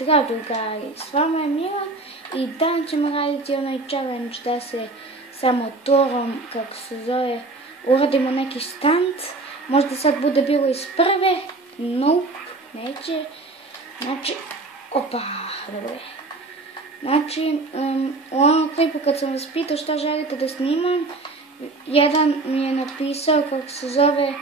Zdrav drugari, s vama je Milan i dan ćemo raditi onaj challenge da se sa motorom, kako se zove, uradimo neki stunt. Možda sad bude bilo iz prve, nope, neće. Znači, opa, dobro je. Znači, u onom klipu kad sam vas pitao šta želite da snimam, jedan mi je napisao, kako se zove,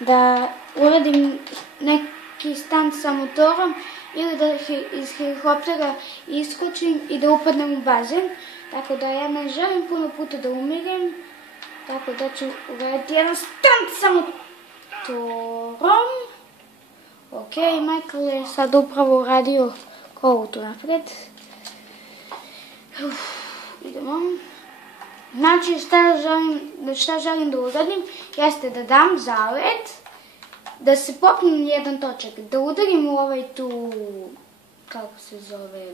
da uradim neki stunt sa motorom ili da iz helikoptera iskočim i da upadnem u bazen. Tako da ja ne želim puno puta da umirem, tako da ću uraditi jedan stunt sa motorom. Ok, Michael je sad upravo uradio kovutu napred. Idemo. Znači, šta želim da uradim, jeste da dam zalet, da se popnem jedan točak, da udarim u ovaj tu, kako se zove,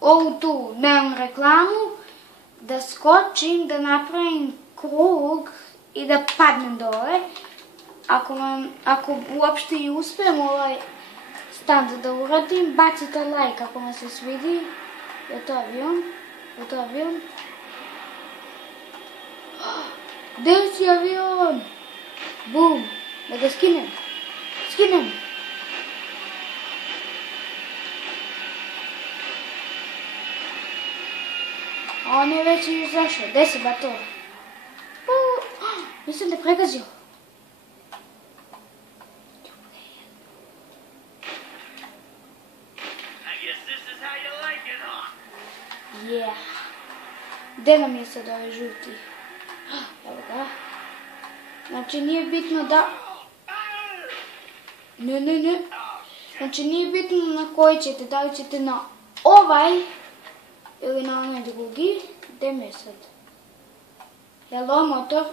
ovu tu neon reklamu, da skočim, da napravim krug i da padnem dole. Ako uopšte i uspijem ovaj stunt da uradim, bacite like ako vam se svidi. Je to avion? Je to avion? Gde si avion? Bum! Da ga skinem. Skinem! On je već izašao. Gde si bato? Nisam te pregazio. Yeah. Gde nam je sad ovaj žuti? Evo ga. Znači nije bitno da... Ne. Znači nije bitno na koji ćete, da li ćete na ovaj ili na onaj drugi. Gde mi je sad? Hello, motor?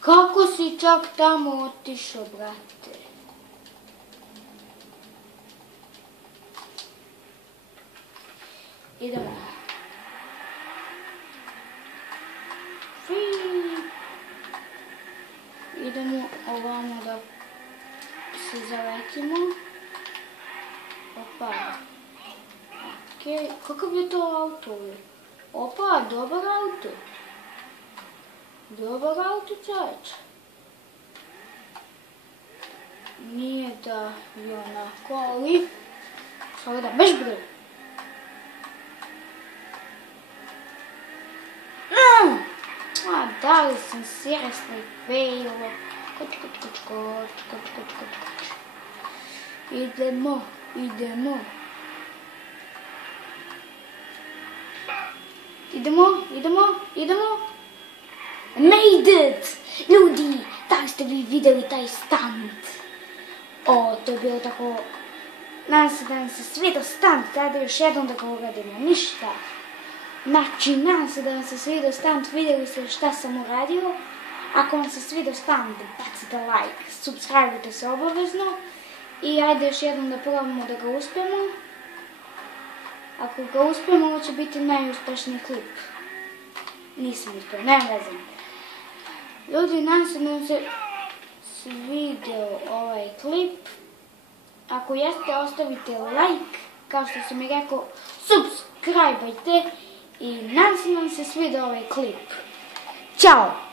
Kako si čak tamo otišao, brate? Idemo. Idemo ovamo da se zaletimo. Opa. Okej, kakav je to auto? Opa, dobar auto. Dobar auto, čovječ. Nije da je onako, ali... Sada da, beš bre. Da li sam seriously failo? Koč. Idemo. Made it! Ljudi, da li ste vi vidjeli taj stunt? O, to je bilo tako... Nadam se da vam se svidio stunt, da još jednom da ga uradimo, ništa. Znači, nadam se da vam se svidio stunt, vidjeli ste šta sam uradio. Ako vam se svidio stunt, bacite like, subscribe-ujte se obavezno. I ajde još jednom da probamo da ga uspijemo. Ako ga uspijemo, ovo će biti najuspešniji klip. Nisam uspio, nema veze. Ljudi, nadam se da vam se svidio ovaj klip. Ako jeste, ostavite like, kao što sam i rekao, subscribe-ajte. I nadam se da vam se svidio ovaj klip. Ćao!